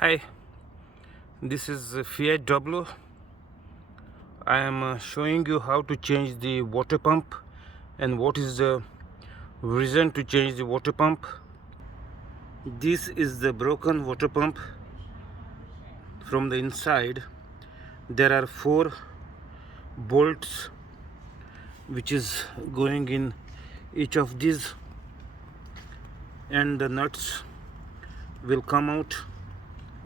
Hi, this is Fiat Doblo. I am showing you how to change the water pump and what is the reason to change the water pump. This is the broken water pump. From the inside there are 4 bolts which is going in each of these, and the nuts will come out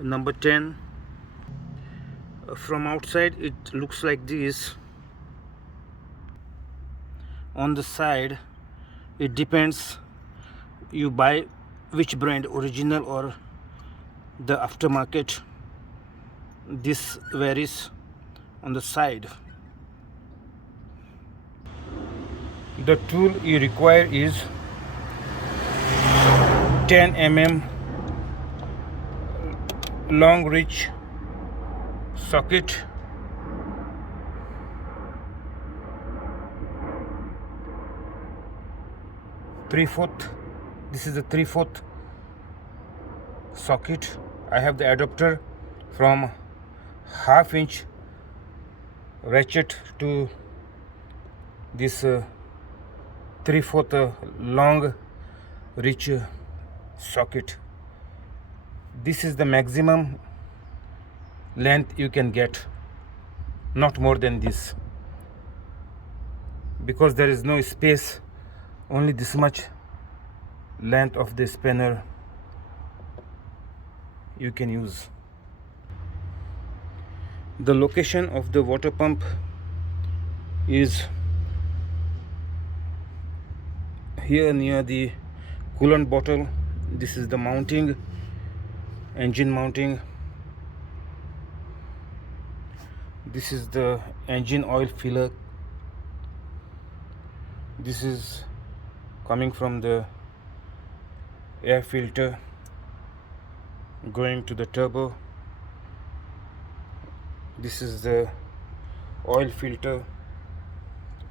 number 10. From outside it looks like this. On the side it depends you buy which brand, original or the aftermarket. This varies on the side. The tool you require is 10 mm long reach socket, this is the 3/4 socket. I have the adapter from 1/2 inch ratchet to this 3/4 long reach socket. This is the maximum length you can get, not more than this, because there is no space, only this much length of the spanner you can use. The location of the water pump is here near the coolant bottle. This is the mounting, engine mounting. This is the engine oil filler. This is coming from the air filter going to the turbo. This is the oil filter,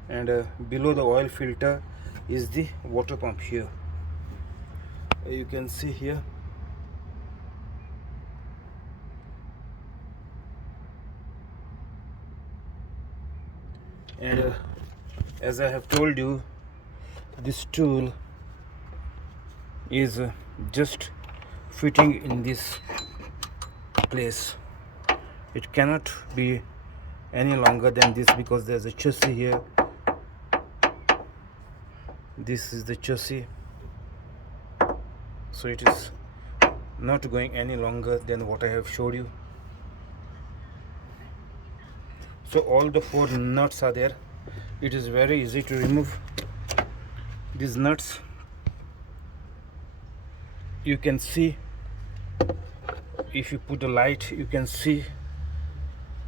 and below the oil filter is the water pump. Here you can see here. And as I have told you, this tool is just fitting in this place. It cannot be any longer than this because there's a chassis here. This is the chassis, so it is not going any longer than what I have showed you. So all the 4 nuts are there. It is very easy to remove these nuts. You can see, if you put the light, you can see.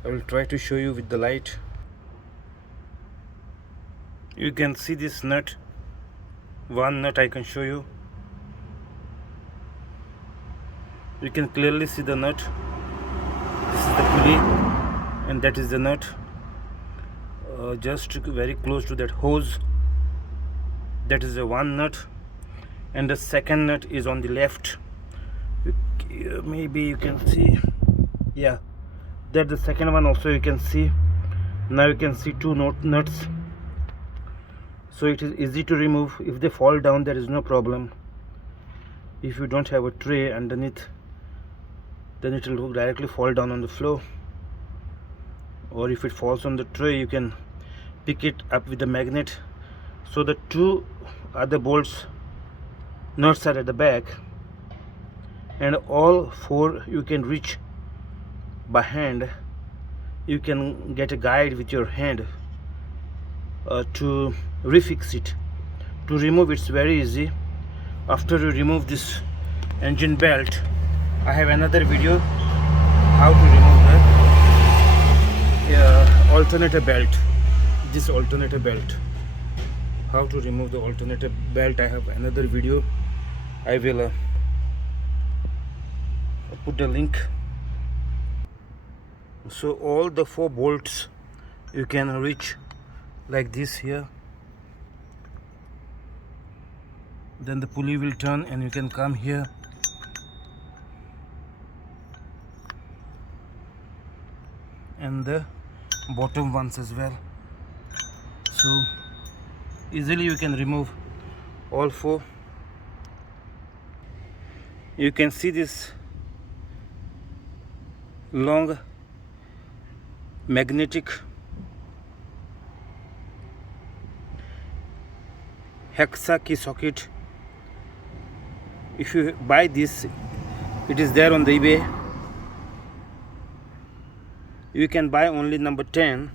I will try to show you with the light. You can see this nut. One nut I can show you. You can clearly see the nut. This is the pulley, and that is the nut. Just very close to that hose. That is the one nut, and the second nut is on the left. Maybe you can see. Yeah, that's the second one also you can see. Now you can see 2 nuts. So it is easy to remove. If they fall down, there is no problem. If you don't have a tray underneath, then it will directly fall down on the floor. Or if it falls on the tray, you can pick it up with the magnet. So the 2 other bolts nuts are at the back, and all 4 you can reach by hand. You can get a guide with your hand to refix it. To remove, it's very easy. After you remove this engine belt, I have another video how to remove the alternator belt. This alternator belt, how to remove the alternator belt, I have another video. I will put the link. So all the 4 bolts you can reach like this here. Then the pulley will turn and you can come here and the bottom ones as well. So easily you can remove all 4. You can see this long magnetic hexa key socket. If you buy this, it is there on the eBay. You can buy only number 10,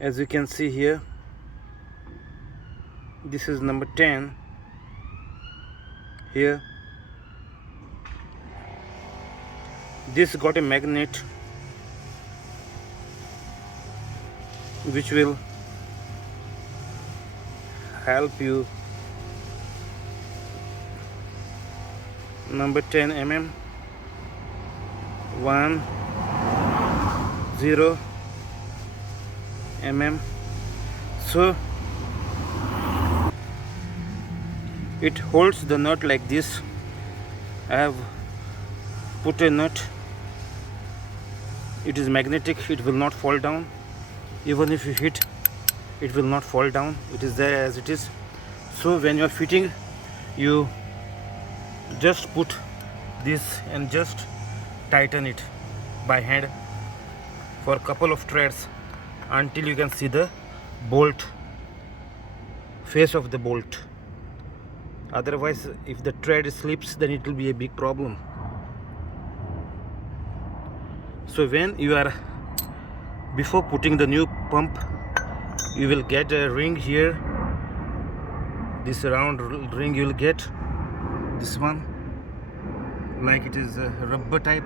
as you can see here. This is number 10 here. This got a magnet which will help you. Number 10 mm, 1 0 mm. So it holds the nut like this. I have put a nut. It is magnetic, it will not fall down. Even if you hit, it will not fall down. It is there as it is. So when you are fitting, you just put this and just tighten it by hand for a couple of threads until you can see the bolt, face of the bolt. Otherwise, if the thread slips, then it will be a big problem. So when you are, before putting the new pump, you will get a ring here. This round ring you will get, this one, like it is a rubber type.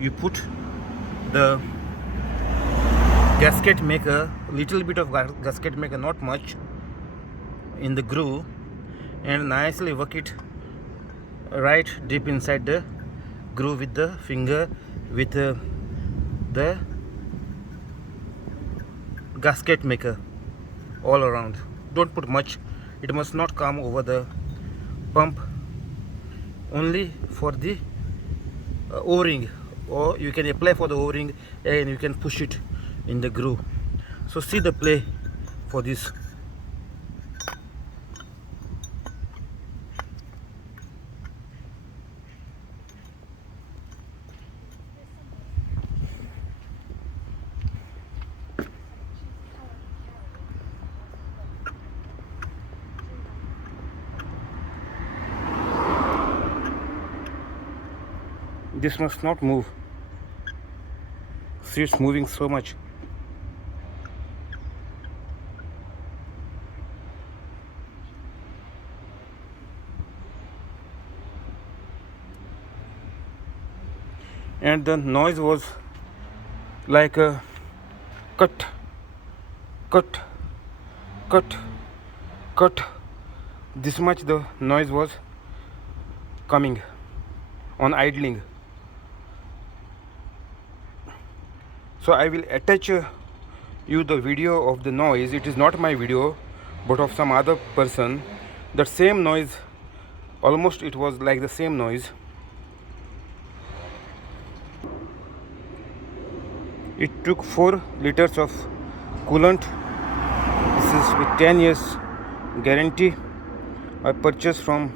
You put the gasket maker, little bit of gasket maker, not much, in the groove, and nicely work it right deep inside the groove with the finger, with the gasket maker all around. Don't put much, it must not come over the pump, only for the o-ring, or you can apply for the o-ring and you can push it in the groove. So see the play for this. This must not move. See, it's moving so much. And the noise was like a cut, cut, cut, cut. This much the noise was coming on idling. So I will attach you the video of the noise. It is not my video, but of some other person. The same noise, almost it was like the same noise. It took 4 liters of coolant. This is with 10 years guarantee. I purchased from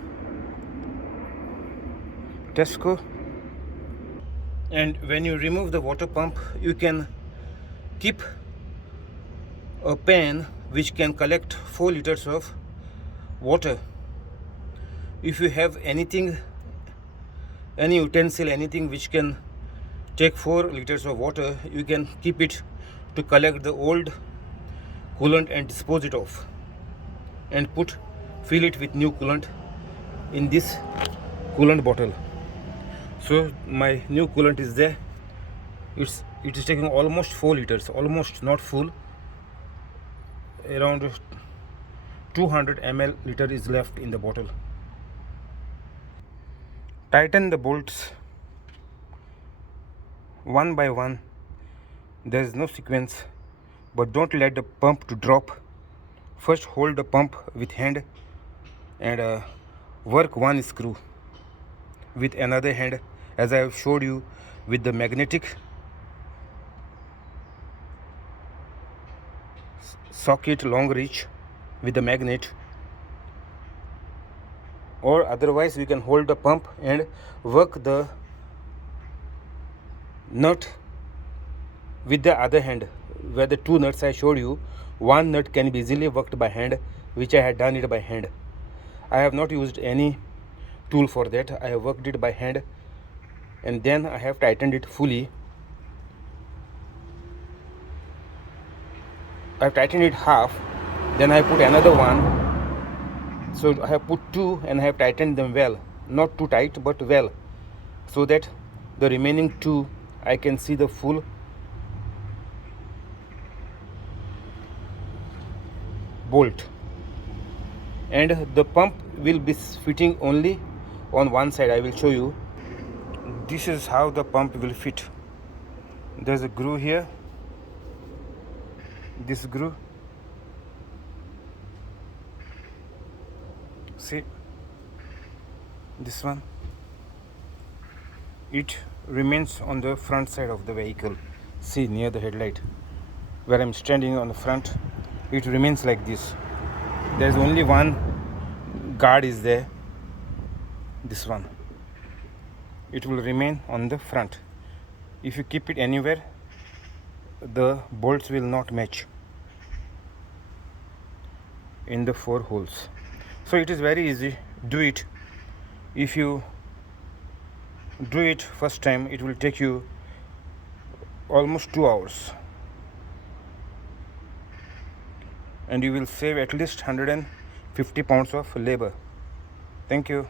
Tesco. And when you remove the water pump, you can keep a pan which can collect 4 liters of water. If you have anything, any utensil, anything which can take 4 liters of water, you can keep it to collect the old coolant and dispose it off, and fill it with new coolant in this coolant bottle. So my new coolant is there. It is taking almost 4 liters, almost, not full. Around 200 ml liter is left in the bottle. Tighten the bolts one by one. There is no sequence, but don't let the pump to drop. First hold the pump with hand and work one screw with another hand, as I have showed you with the magnetic socket long reach with the magnet, or otherwise we can hold the pump and work the nut with the other hand. Where the two nuts I showed you, one nut can be easily worked by hand, which I had done it by hand. I have not used any tool for that. I have worked it by hand, and then I have tightened it fully. I have tightened it half, then I put another one. So I have put two and I have tightened them well, not too tight but well, so that the remaining two I can see the full bolt, and the pump will be fitting only on one side. I will show you. This is how the pump will fit. There's a groove here, this groove, see this one, it remains on the front side of the vehicle. See, near the headlight where I'm standing on the front, it remains like this. There's only one guard is there, this one. It will remain on the front. If you keep it anywhere, the bolts will not match in the four holes. So it is very easy. Do it. If you do it first time, it will take you almost 2 hours, and you will save at least 150 pounds of labor. Thank you.